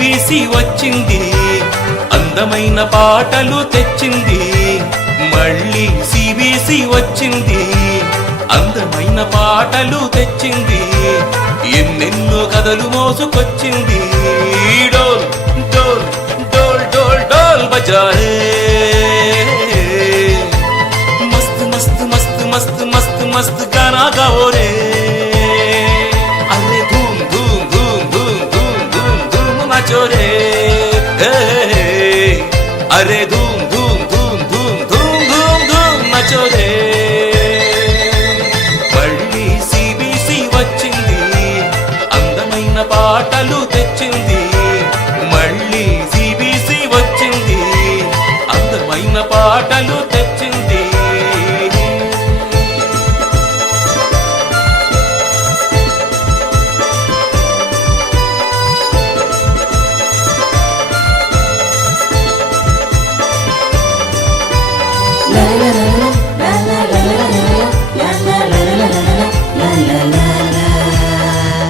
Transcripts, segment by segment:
CBC వచ్చింది, అందమైన పాటలు తెచ్చింది. మళ్ళీ సిబిసి వచ్చింది, అందమైన పాటలు తెచ్చింది. ఎన్నెన్నో కథలు మోసుకొచ్చింది. డోల్ డోల్ డోల్ డోల్ డోల్ బజారే, మస్త్ మస్త్ మస్త్ మస్త్ మస్త్ మస్త్ గానా గాओ रे. अरे धूम धूम धूम धूम धूम धूम धूम नाचो रे. अरे धूम धूम धूम धूम धूम धूम धूम नाचो रे. మళ్ళీ సిబిసి వచ్చింది, అందమైన పాటలు తెచ్చింది. మళ్ళీ సిబిసి వచ్చింది, అందమైన పాటలు తెచ్చింది.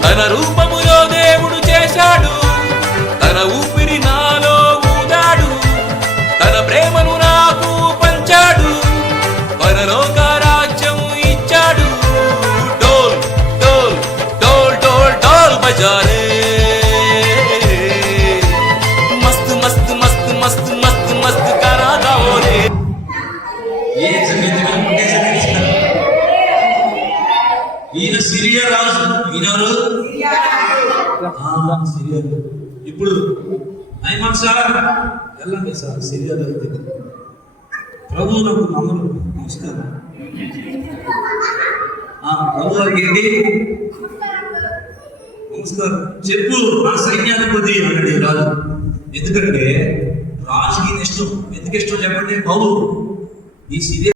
తన రూపములో దేవుడు చేశాడు, తన ఊపిరి నాలో ఊదాడు, తన ప్రేమను నాకు పంచాడు, పరలోక రాజ్యం ఇచ్చాడు. డోల్ డోల్ డోల్ డోల్ డోల్ బజారే, మస్త్ మస్త్ మస్త్ మస్త్ మస్త్ మస్త్ గానా గాओ रे. ఈయన సిరియా రాజు, ఈయనరు సిరియా. ఇప్పుడు 9 months వెళ్ళండి సార్ సిరియాలో అయితే. ప్రభు నాకు నమ్మరు. నమస్కారం. ప్రభు గారికి ఏంటి నమస్కారం చెప్పు. నా సైన్యాధిపతి అన్నాడు రాజు. ఎందుకంటే రాజుకి ఇష్టం. ఎందుకు ఇష్టం చెప్పండి. బాబు ఈ సిరియా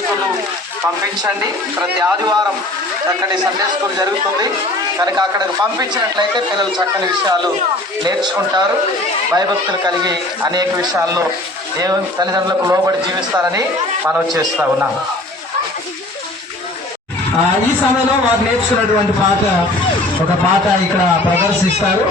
స్కూల్ పంపించండి. ప్రతి ఆదివారం చక్కటి సండే స్కూల్ జరుగుతుంది కనుక అక్కడికి పంపించినట్లయితే పిల్లలు చక్కని విషయాలు నేర్చుకుంటారు, భయభక్తులు కలిగి అనేక విషయాల్లో దేవుని తల్లిదండ్రులకు లోబడి జీవిస్తారని మనం చేస్తూ ఉన్నాం. ఈ సమయంలో వారు నేర్చుకున్నటువంటి ఒక పాట ఇక్కడ ప్రదర్శిస్తారు.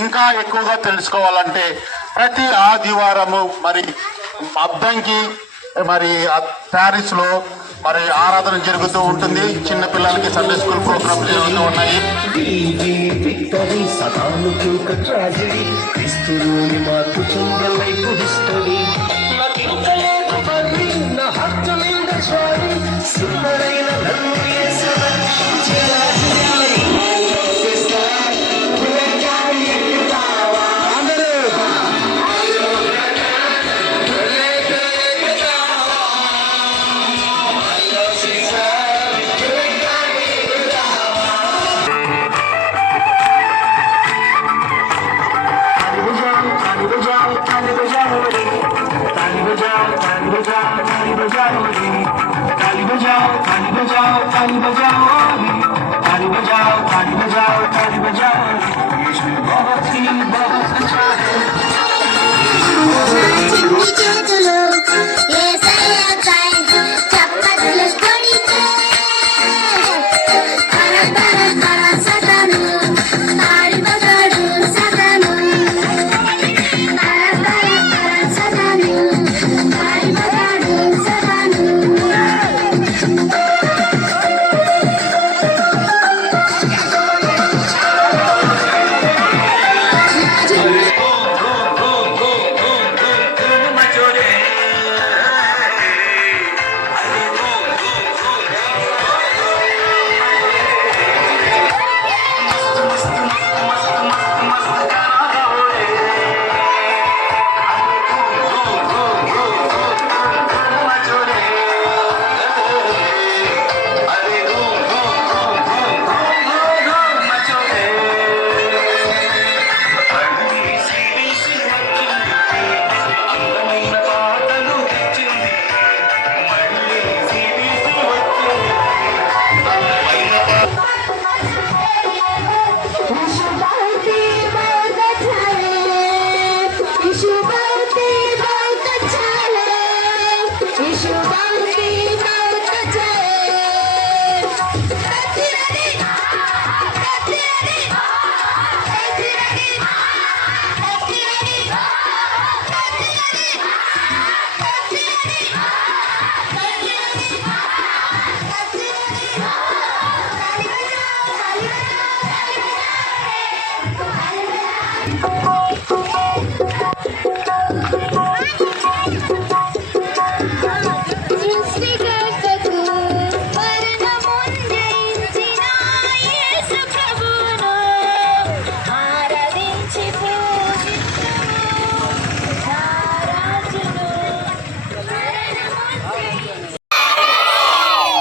ఇంకా ఎక్కువగా తెలుసుకోవాలంటే ప్రతి ఆదివారము మరి అద్దంకి మరి ప్యారిస్ లో మరి ఆరాధన జరుగుతూ ఉంటుంది. చిన్న పిల్లలకి సండే స్కూల్ ప్రోగ్రామ్ జరుగుతూ ఉన్నాయి.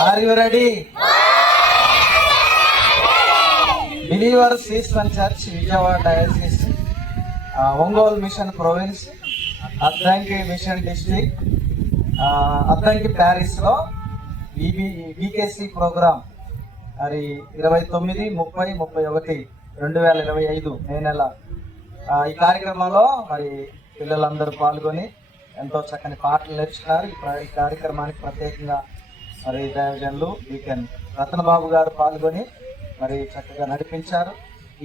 Are you ready? Believers Eastern Church, Vijayawada Diocese, Ongole Mission Province, Addanki Mission District, Addanki Parish లో BKC ప్రోగ్రామ్ మరి 29, 30, 31, 2025 మే నెల ఈ కార్యక్రమంలో మరి పిల్లలందరూ పాల్గొని ఎంతో చక్కని పాటలు నేర్చుకున్నారు. ఈ కార్యక్రమానికి ప్రత్యేకంగా మరి దైవజనులు డీకన్ రత్నబాబు గారు పాల్గొని మరి చక్కగా నడిపించారు.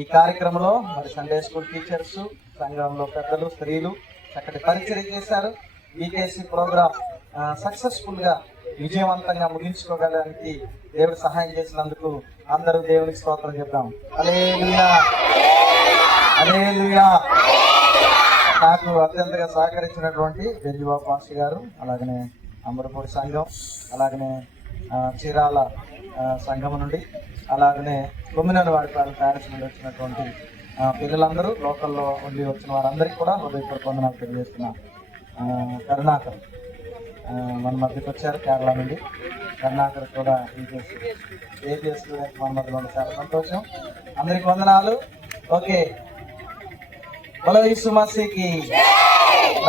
ఈ కార్యక్రమంలో మరి సండే స్కూల్ టీచర్స్, సంఘంలో పెద్దలు, స్త్రీలు చక్కటి పరిచయం చేశారు. BKC ప్రోగ్రామ్ సక్సెస్ఫుల్ గా విజయవంతంగా ముగించుకోగలడానికి దేవుడు సహాయం చేసినందుకు అందరూ దేవునికి స్తోత్రం చెప్దాం. హల్లెలూయా, హల్లెలూయా. నాకు అత్యంతగా సహకరించినటువంటి బెంజుబాబు పాస్టర్ గారు, అలాగనే అమరపూడి సంఘం, అలాగనే చీరాల సంఘం నుండి, అలాగనే కొమ్మినవాడి ప్యారిస్ నుండి వచ్చినటువంటి పిల్లలందరూ, లోకల్లో ఉండి వచ్చిన వారందరికీ కూడా హృదయపూర్వక వందనాలు తెలియజేస్తున్నాను. కరుణాకర్ మన మధ్యకి వచ్చారు కేరళ నుండి. కరుణాకర్ కూడా ఏపీఎస్ స్టూడెంట్ మన మధ్యలో ఉంది. చాలా సంతోషం. అందరికి వందనాలు. ఓకే, బలో యేసు మసీకి,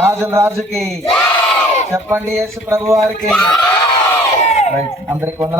రాజుల రాజుకి చెప్పండి, యేసు ప్రభు వారికి. రైట్, అందరికి వందనాలు.